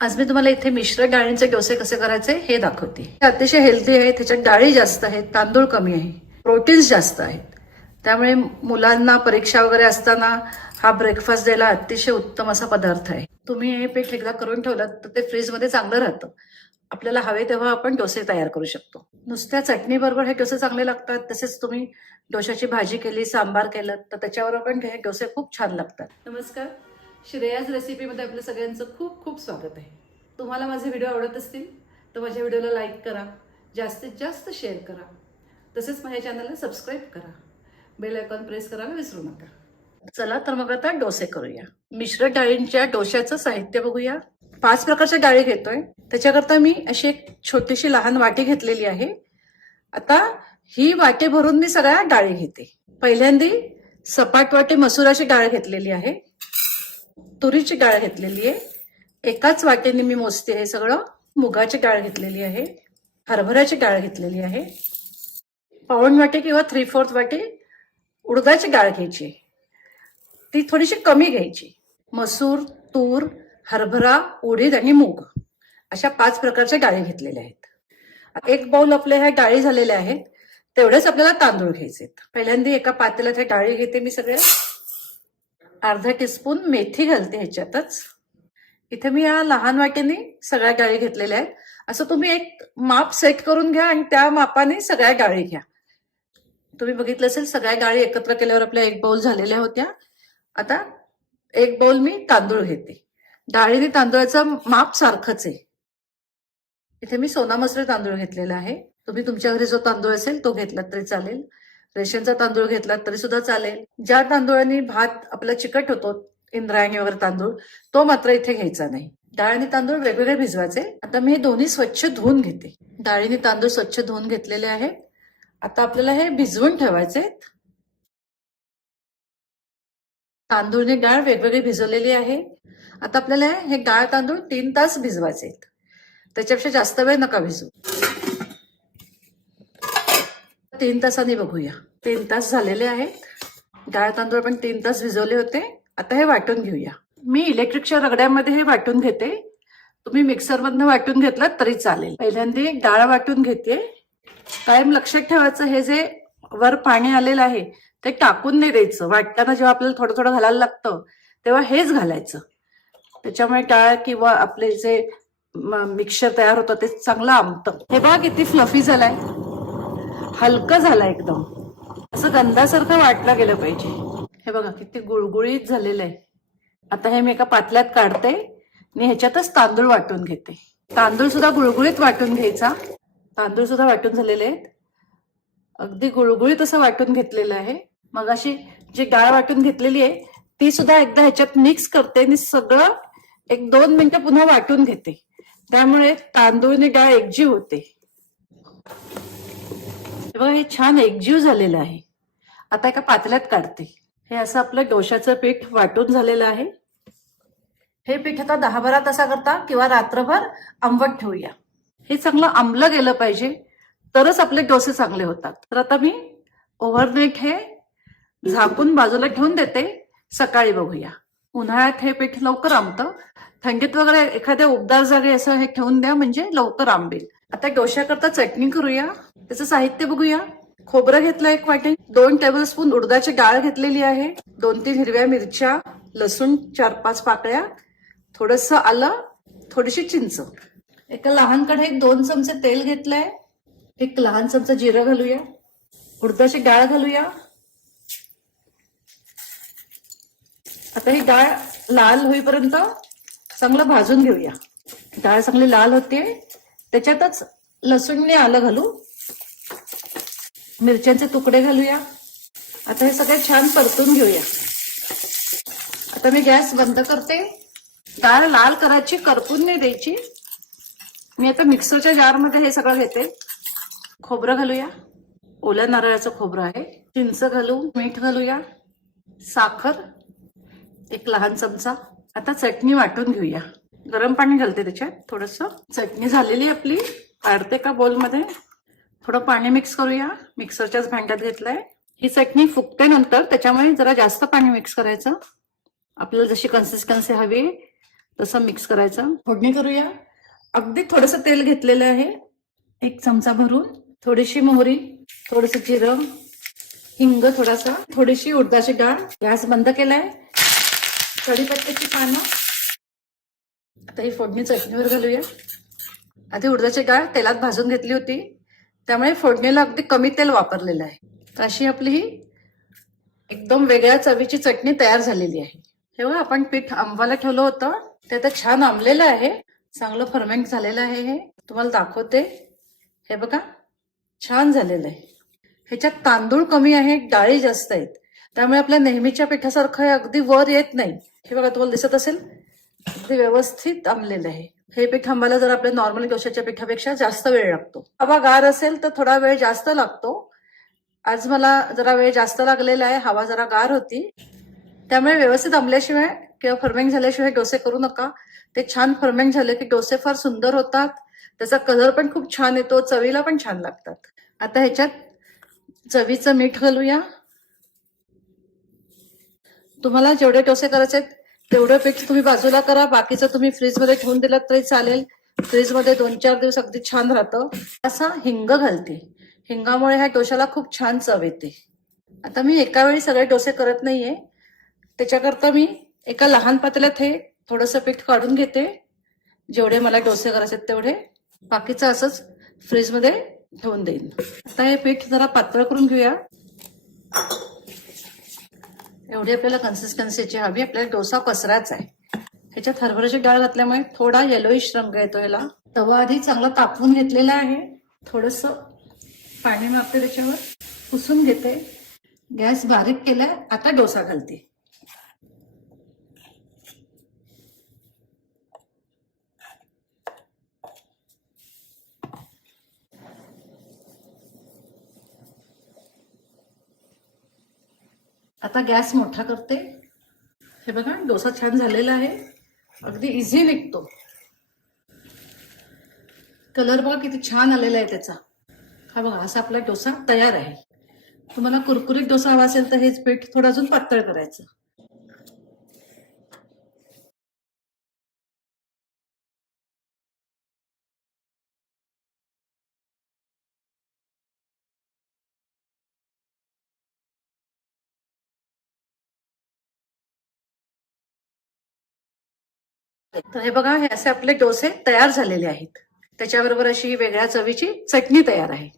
आज मी तुम्हाला इथे मिश्र डाळींचे डोसे कसे करायचे हे दाखवते. हे अतिशय हेल्दी आहे. त्याच्यात डाळी जास्त आहेत, तांदूळ कमी आहे, प्रोटीन्स जास्त आहेत. त्यामुळे मुलांना परीक्षा वगैरे असताना हा ब्रेकफास्ट द्यायला अतिशय उत्तम असा पदार्थ आहे. तुम्ही हे पीठ एकदा करून ठेवलं तर ते फ्रीजमध्ये चांगलं राहतं. आपल्याला हवे तेव्हा आपण डोसे तयार करू शकतो. नुसत्या चटणी बरोबर हे डोसे चांगले लागतात. तसेच तुम्ही डोशाची भाजी केली, सांबार केलं तर त्याच्यावर पण हे डोसे खूप छान लागतात. नमस्कार, श्रेयाज रेसिपीमध्ये आपलं सगळ्यांचं खूप खूप स्वागत आहे. तुम्हाला माझे व्हिडिओ आवडत असतील तर माझ्या व्हिडिओला लाईक करा, जास्तीत जास्त शेअर करा, तसेच माझ्या चॅनलला सबस्क्राईब करा, बेल आयकॉन प्रेस करायला विसरू नका. चला तर मग आता डोसे करूया. मिश्र डाळींच्या डोश्याचं साहित्य बघूया. 5 प्रकारच्या डाळी घेतोय. त्याच्याकरता मी अशी एक छोटीशी लहान वाटी घेतलेली आहे. आता ही वाटी भरून मी सगळ्या डाळी घेते. पहिल्यांदा सपाट वाटी मसुराची डाळ घेतलेली आहे, तुरीची डाळ घेतलेली आहे, एकाच वाटीने मी मोजते हे सगळं. मुगाची डाळ घेतलेली आहे, हरभऱ्याची डाळ घेतलेली आहे, पाऊण वाटी किंवा 3/4 वाटी उडदाची डाळ घ्यायची, ती थोडीशी कमी घ्यायची. मसूर, तूर, हरभरा, उडीद आणि मूग अशा 5 प्रकारच्या डाळी घेतलेल्या आहेत. एक बाउल आपल्या ह्या डाळी झालेल्या आहेत, तेवढेच आपल्याला तांदूळ घ्यायचे. पहिल्यांदा एका पातेल्यात ह्या डाळी घेते मी सगळ्या. अर्धा टीस्पून मेथी घालते ह्याच्यातच. इथे मी या लहान वाटीने सगळ्या डाळी घेतलेल्या आहेत. असं तुम्ही एक माप सेट करून घ्या आणि त्या मापाने सगळ्या डाळी घ्या. तुम्ही बघितलं असेल सगळ्या डाळी एकत्र केल्यावर आपल्या एक बाउल झालेल्या होत्या. आता एक बाउल मी तांदूळ घेते. डाळीने तांदूळाचं माप सारखंच आहे. इथे मी सोना मसुरी तांदूळ घेतलेला आहे. तुम्ही तुमच्या घरी जो तांदूळ असेल तो घेतला तरी चालेल, रेशनचा तांदूळ घेतला तरी सुद्धा चालेल. ज्या तांदूळाने भात आपला चिकट होतो, इंद्रायणी वगैरे तांदूळ, तो मात्र इथे घ्यायचा नाही. डाळ आणि तांदूळ वेगवेगळे भिजवायचे. आता मी हे दोन्ही स्वच्छ धुवून घेते. डाळीने तांदूळ स्वच्छ धुवून घेतलेले आहेत. आता आपल्याला हे भिजवून ठेवायचे. तांदूळने डाळ वेगवेगळी भिजवलेली आहे. आता आपल्याला हे डाळ तांदूळ 3 तास भिजवायचे. त्याच्यापेक्षा जास्त वेळ नका भिजवू. 3 तासांनी बघूया. 3 तास झालेले आहेत. डाळ तांदूळ पण 3 तास भिजवले होते. आता हे वाटून घेऊया. मी इलेक्ट्रिकच्या रगड्यामध्ये हे वाटून घेते. तुम्ही मिक्सरमधनं वाटून घेतलात तरी चालेल. पहिल्यांदा डाळ वाटून घेते. कायम लक्षात ठेवायचं, हे जे वर पाणी आलेलं आहे ते टाकून नाही द्यायचं. वाटताना जेव्हा आपल्याला थोडं थोडं घालायला लागतं तेव्हा हेच घालायचं. त्याच्यामुळे डाळ किंवा आपले जे मिक्सचर तयार होतं ते चांगलं आंबतं. हे बघा किती फ्लफी झालाय, हलकं झालाय एकदम. असं गंधासारखं वाटलं गेलं पाहिजे. हे बघा किती गुळगुळीत झालेलं आहे. आता हे मी एका पातल्यात काढते आणि ह्याच्यातच तांदूळ वाटून घेते. तांदूळ सुद्धा गुळगुळीत वाटून घ्यायचा. तांदूळ सुद्धा वाटून झालेले आहेत. अगदी गुळगुळीत असं वाटून घेतलेलं आहे. मग अशी जी डाळ वाटून घेतलेली आहे ती सुद्धा एकदा ह्याच्यात मिक्स करते आणि सगळं 1-2 मिनिटं पुन्हा वाटून घेते. त्यामुळे तांदूळ आणि डाळ एकजीव होते. बघा हे छान एकजीव झालेलं आहे. आता एका पातेल्यात काढते. हे असं आपलं डोशाचं पीठ वाटून झालेलं आहे. हे पीठ आता 10-12 तासाकरता किंवा रात्रभर आंबट ठेवूया. हे चांगलं आंबलं गेलं पाहिजे तरच आपले डोसे चांगले होतात. तर आता मी ओव्हरनाईट हे झाकून बाजूला ठेवून देते. सकाळी बघूया. उन्हाळ्यात हे पीठ लवकर आंबतं. थंडीत वगैरे एखाद्या उबदार जागी असं हे ठेवून द्या, म्हणजे लवकर आंबेल. आता डोश्याकरता चटणी करूया. त्याचं साहित्य बघूया. खोबरं घेतलं 1 वाटी, 2 टेबलस्पून उडदाची डाळ घेतलेली आहे, 2-3 हिरव्या मिरच्या, लसूण 4-5 पाकळ्या, थोडंसं आलं, थोडीशी चिंच. एका लहान कढईत 2 चमचे तेल घेतलंय. 1 लहान चमचा जिरं घालूया. उडदाची डाळ घालूया. आता ही डाळ लाल होईपर्यंत चांगलं भाजून घेऊया. डाळ चांगली लाल होते. त्याच्यातच लसूण आलं घालू, मिरच्यांचे तुकडे घालूया. आता हे सगळे छान परतून घेऊया. आता मी गॅस बंद करते. डाळ लाल करायची, करपून नाही द्यायची. मी आता मिक्सरच्या जारमध्ये हे सगळं घेते. खोबरं घालूया. ओल्या नारळाचं खोबरं आहे. चिंच घालू, मीठ घालूया, साखर 1 लहान चमचा. आता चटणी वाटून घेऊया. गरम पाणी घालते त्याच्यात थोडंसं. चटणी झालेली आपली काढते का बोलमध्ये. थोडं पाणी मिक्स करूया. मिक्सरच्याच भांड्यात घेतलंय. ही चटणी फुगते नंतर, त्याच्यामुळे जरा जास्त पाणी मिक्स करायचं. आपल्याला जशी कन्सिस्टन्सी हवी तसं मिक्स करायचं. फोडणी करूया. अगदी थोडंसं तेल घेतलेलं आहे, 1 चमचा भरून. थोडीशी मोहरी, थोडंसं जिरं, हिंग थोडासा, थोडीशी उडदाची डाळ. गॅस बंद केलाय. कढीपत्त्याची पानं. आता ही फोडणी चटणीवर घालूया. आधी उडदाची डाळ तेलात भाजून घेतली होती, त्यामुळे फोडणीला अगदी कमी तेल वापरलेलं आहे. तर अशी आपली ही एकदम वेगळ्या चवीची चटणी तयार झालेली आहे. हे बघा, आपण पीठ आंबवायला ठेवलं होतं, ते आता छान आंबलेलं आहे. चांगलं फर्मेंट झालेलं आहे. हे तुम्हाला दाखवते. हे बघा, छान झालेलं आहे. ह्याच्यात तांदूळ कमी आहे, डाळी जास्त आहेत, त्यामुळे आपल्या नेहमीच्या पिठासारखं हे अगदी वर येत नाही. हे बघा, तुम्हाला दिसत असेल, अगदी व्यवस्थित आंबलेलं आहे. हे पीठ आंबायला जर आपल्या नॉर्मल डोश्याच्या पिठापेक्षा जास्त वेळ लागतो. हवा गार असेल तर थोडा वेळ जास्त लागतो. आज मला जरा वेळ जास्त लागलेला आहे, हवा जरा गार होती. त्यामुळे व्यवस्थित आंबल्याशिवाय किंवा फर्मेंट झाल्याशिवाय डोसे करू नका. ते छान फर्मेंट झाले की डोसे फार सुंदर होतात. त्याचा कलर पण खूप छान येतो, चवीला पण छान लागतात. आता ह्याच्यात चवीचं मीठ घालूया. तुम्हाला जेवढे डोसे करायचे तेवढं पीठ तुम्ही बाजूला करा. बाकीचं तुम्ही फ्रीजमध्ये ठेवून दिलात तरी चालेल. फ्रीजमध्ये 2-4 दिवस अगदी छान राहतं. असा हिंग घालते. हिंगामुळे ह्या डोश्याला खूप छान चव येते. आता मी एका वेळी सगळे डोसे करत नाहीये, त्याच्याकरता मी एका लहान पातेल्यात हे थोडंसं पीठ काढून घेते. जेवढे मला डोसे करायचे तेवढे, बाकीचं असंच फ्रीजमध्ये ठेवून देईन. आता हे पीठ जरा पातळ करून घेऊया. एवढी आपल्याला कन्सिस्टन्सीची हवी. आपल्याला डोसा पसरायचा आहे. ह्याच्यात हरभऱ्याची डाळ घातल्यामुळे थोडा येलोइश रंग येतो याला. तवा आधी चांगला तापवून घेतलेला आहे. थोडंसं पाणी मारते, त्याच्यावर पुसून घेते. गॅस बारीक केलाय. आता डोसा घालते. आता गॅस मोठा करते. हे बघा, डोसा छान झालेला आहे. अगदी इझी निघतो. कलर बघा किती छान आलेला आहे त्याचा. हा बघा, असा आपला डोसा तयार आहे. तुम्हाला कुरकुरीत डोसा हवा असेल तर हेच पीठ थोडं अजून पातळ करायचं. तर हे बघा, हे असे आपले डोसे तयार झालेले आहेत. त्याच्याबरोबर अशी वेगळ्या चवीची चटणी तयार आहे.